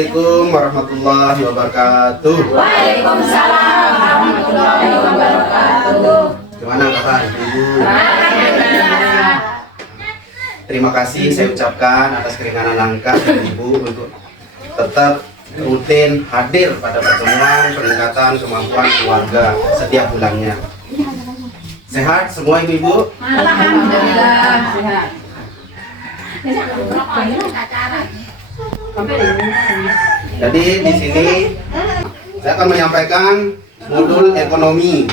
Assalamualaikum warahmatullahi wabarakatuh. Waalaikumsalam warahmatullahi wabarakatuh. Gimana kabar Ibu? Terima kasih saya ucapkan atas keringanan langkah Ibu untuk tetap rutin hadir pada pertemuan peningkatan kemampuan keluarga setiap bulannya. Sehat semua Ibu-ibu? Alhamdulillah sehat. Jadi di sini saya akan menyampaikan modul ekonomi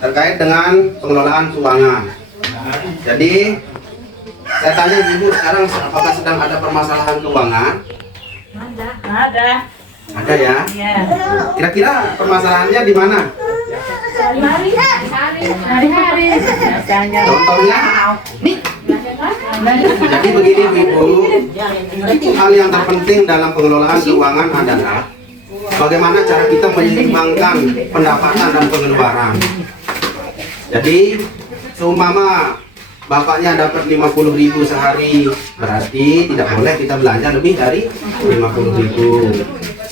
terkait dengan pengelolaan keuangan. Jadi saya tanya Ibu sekarang apakah sedang ada permasalahan keuangan? Ada. Ada ya? Iya. Kira-kira permasalahannya di mana? Hari-hari. Biasanya. Contohnya? Jadi begini Ibu, hal yang terpenting dalam pengelolaan keuangan adalah bagaimana cara kita menyeimbangkan pendapatan dan pengeluaran. Jadi seumpama bapaknya dapat 50.000 sehari, berarti tidak boleh kita belanja lebih dari 50.000.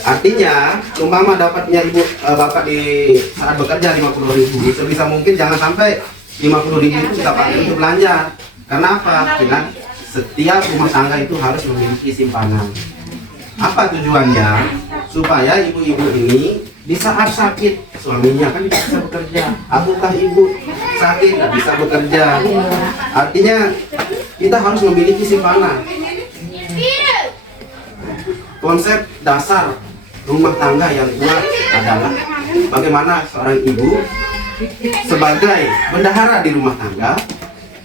Artinya seumpama dapatnya bapak di saat bekerja 50.000, sebisa mungkin jangan sampai 50.000 itu kita pakai untuk belanja. Karena apa? Karena setiap rumah tangga itu harus memiliki simpanan. Apa tujuannya? Supaya ibu-ibu ini di saat sakit, suaminya kan tidak bisa bekerja, apakah ibu sakit tidak bisa bekerja, artinya kita harus memiliki simpanan. Konsep dasar rumah tangga yang kuat adalah bagaimana seorang ibu sebagai bendahara di rumah tangga,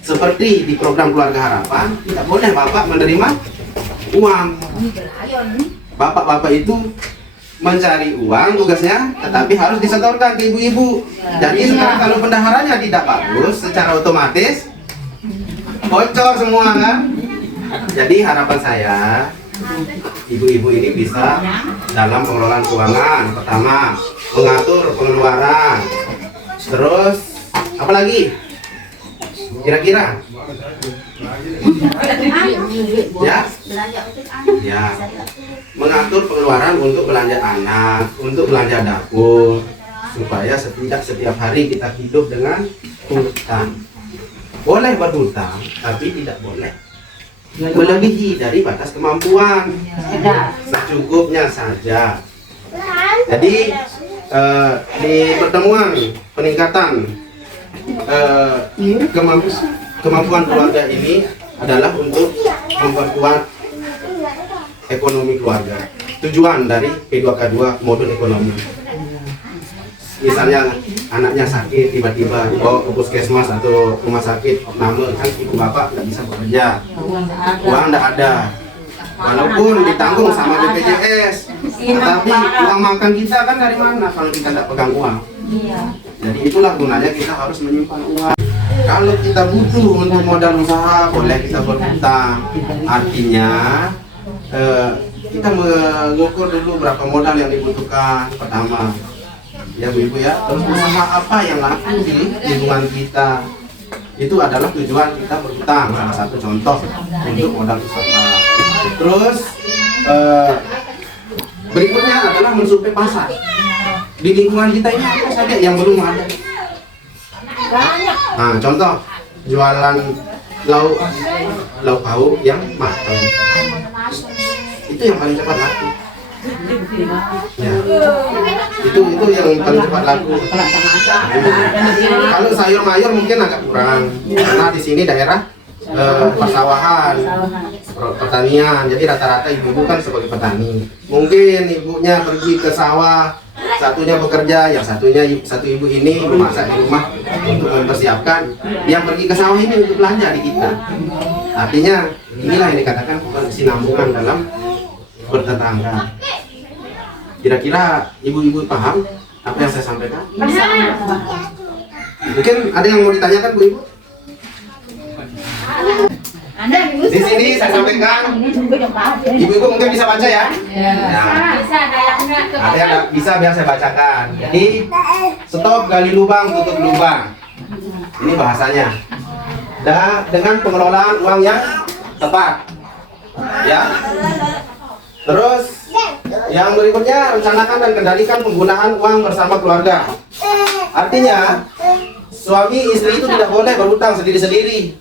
seperti di program Keluarga Harapan, tidak boleh bapak menerima uang. Bapak-bapak itu mencari uang tugasnya, tetapi harus disetorkan ke ibu-ibu. Jadi sekarang kalau bendaharanya tidak bagus, secara otomatis bocor semua kan. Jadi harapan saya, ibu-ibu ini bisa dalam pengelolaan keuangan. Pertama, mengatur pengeluaran. Terus, apa lagi? Kira-kira? Ya? Ya. Mengatur pengeluaran untuk belanja anak, untuk belanja dapur, supaya setiap hari kita hidup dengan hutang. Boleh berhutang, tapi tidak boleh melebihi dari batas kemampuan. Secukupnya saja. Jadi di pertemuan peningkatan kemampuan keluarga ini adalah untuk memperkuat ekonomi keluarga. Tujuan dari P2K2 modul ekonomi. Misalnya anaknya sakit tiba-tiba dibawa ke puskesmas atau rumah sakit, namun kan ibu bapak nggak bisa bekerja, uang nggak ada, walaupun ditanggung sama BPJS, tapi uang makan kita kan dari mana kalau kita nggak pegang uang? Jadi itulah gunanya kita harus menyimpan uang. Kalau kita butuh untuk modal usaha, boleh kita berhutang. Artinya kita mengukur dulu berapa modal yang dibutuhkan. Pertama, ya Bu Ibu ya, terus usaha apa yang laku di lingkungan kita. Itu adalah tujuan kita berhutang, salah satu contoh untuk modal usaha. Terus berikutnya adalah mensurvei pasar. Di lingkungan kita ini apa saja yang belum ada? Nah, contoh jualan lauk pauk yang matang, itu yang paling cepat laku. Ya. Itu yang paling cepat laku. Kalau sayur mayur mungkin agak kurang, karena di sini daerah persawahan, pertanian. Jadi rata-rata ibu-ibu kan sebagai petani. Mungkin ibunya pergi ke sawah, satunya bekerja, yang satu ibu ini memasak di rumah untuk mempersiapkan yang pergi ke sawah ini untuk belanja di kita. Artinya inilah yang dikatakan kesinambungan dalam bertetangga. Kira-kira ibu-ibu paham apa yang saya sampaikan? Mungkin ada yang mau ditanyakan Bu Ibu? Di sini saya sampaikan, ibu-ibu mungkin bisa baca ya? Nah, ada yang nggak bisa biar saya bacakan. Jadi stop gali lubang, tutup lubang. Ini bahasanya. Dengan pengelolaan uang yang tepat, ya. Terus Yang berikutnya, rencanakan dan kendalikan penggunaan uang bersama keluarga. Artinya, suami istri itu tidak boleh berhutang sendiri-sendiri.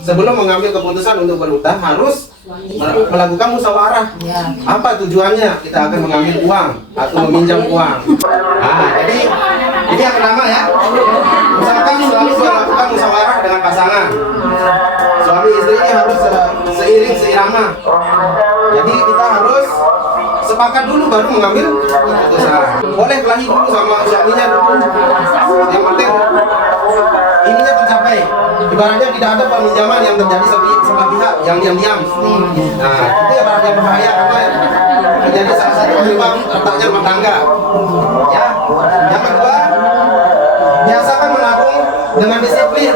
Sebelum mengambil keputusan untuk berhutang harus melakukan musyawarah. Apa tujuannya kita akan mengambil uang atau meminjam uang? Nah, jadi ini yang pertama ya. Usahakan selalu melakukan musyawarah dengan pasangan. Suami istri ini harus seiring seirama. Jadi kita harus sepakat dulu baru mengambil keputusan. Boleh kelahi dulu sama suaminya dulu. Yang penting ininya tercapai. Ibaratnya tidak ada peminjaman yang terjadi sama pihak yang diam-diam. Nah, itu yang berbahaya karena menjadi salah satu penyebab retaknya rumah tangga. Ya. Yang kedua, biasakan menabung dengan disiplin.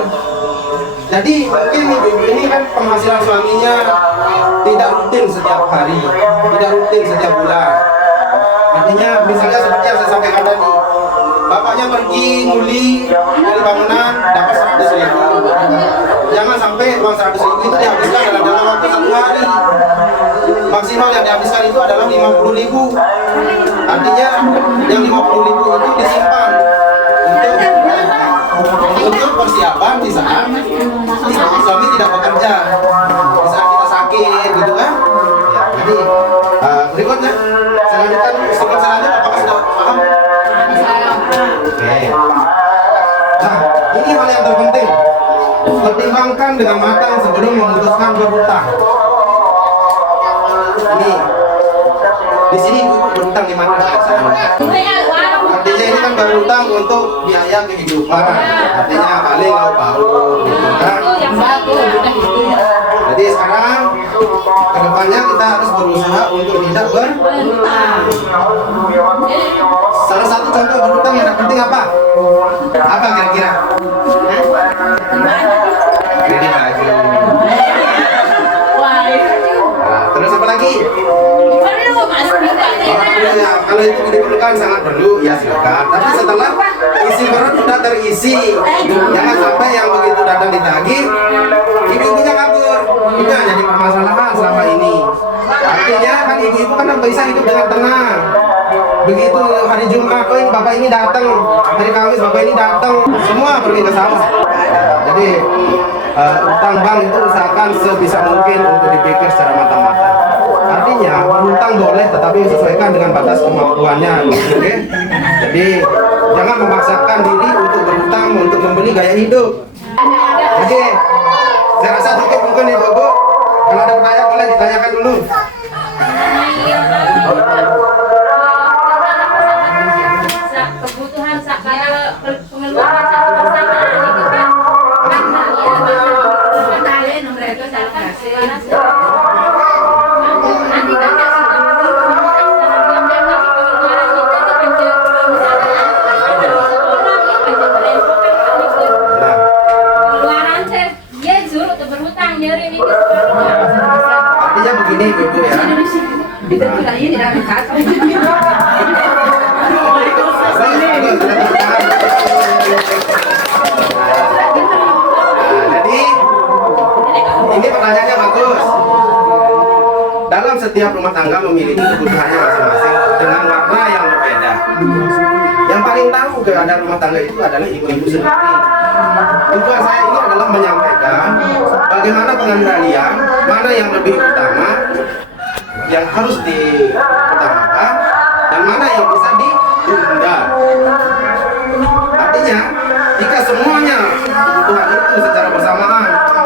Jadi mungkin ibu ini kan penghasilan suaminya tidak rutin setiap hari, tidak rutin setiap bulan. Artinya misalnya seperti yang saya sampaikan tadi, bapaknya pergi nguli dari bangunan dapat 100.000. Jangan sampai uang 100.000 itu dihabiskan dalam waktu 1 hari. Maksimal yang dihabiskan itu adalah 50.000. Artinya yang 50.000 itu disimpan untuk persiapan di saat suami tidak bekerja, di saat kita sakit gitu kan. Ya, jadi berikutnya selanjutnya apakah sudah paham? Oke. Nah, ini hal yang terpenting. Pertimbangkan dengan matang sebelum memutuskan berhutang. Ini di sini ibu berhutang di mana? Artinya ini kan berhutang untuk biaya kehidupan. Artinya paling paruh gitu kan. Jadi sekarang kedepannya kita harus berusaha untuk tidak berhutang. Salah satu contoh berhutang yang penting apa? Apa kira-kira? Kredit baju. Nah, terus apa lagi? Ya, kalau itu diperlukan sangat perlu, ya silakan. Tapi setelah isi perut sudah terisi, jangan sampai yang begitu datang ditagih, ibu-ibunya kabur. Itu yang jadi permasalahan selama ini. Artinya kan ibu-ibu kan bisa hidup dengan tenang. Begitu hari Jumat, oh ini bapak ini datang, hari Kamis bapak ini datang, semua pergi ke sawah. Jadi utang bank itu usahakan sebisa mungkin untuk dipikir secara matang-matang. Artinya berhutang boleh, tetapi sesuaikan dengan batas kemampuannya. Oke? Jadi jangan memaksakan diri untuk berhutang untuk membeli gaya hidup. Oke? Saya rasa cukup mungkin ibu-ibu. Kalau ada pertanyaan boleh ditanyakan dulu. Kebutuhan sakala pengeluaran satu pasangan itu kan kalian mereka salah kasih nanti kan kasih pengeluaran saya dia suruh berhutang nyari ini Artinya begini ibu ya. kita tidak ini dari kata Jadi ini pertanyaannya bagus. Dalam setiap rumah tangga memiliki kebutuhannya masing-masing dengan warna yang berbeda. Yang paling tahu keadaan rumah tangga itu adalah ibu-ibu sendiri. Tujuan saya ini adalah menyampaikan bagaimana pengendalian mana yang lebih utama, yang harus diutamakan, dan mana yang bisa ditunda. Artinya, jika semuanya kebutuhan itu secara bersamaan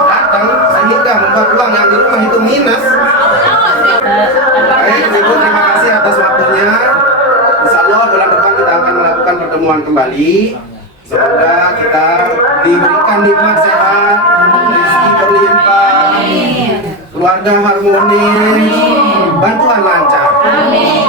datang sehingga membuat uang yang di rumah itu minus. Baik, ibu terima kasih atas waktunya. Insya Allah bulan depan kita akan melakukan pertemuan kembali. Semoga kita diberikan nikmat sehat, rezeki berlimpah, keluarga harmonis, bantuan lancar. Amin.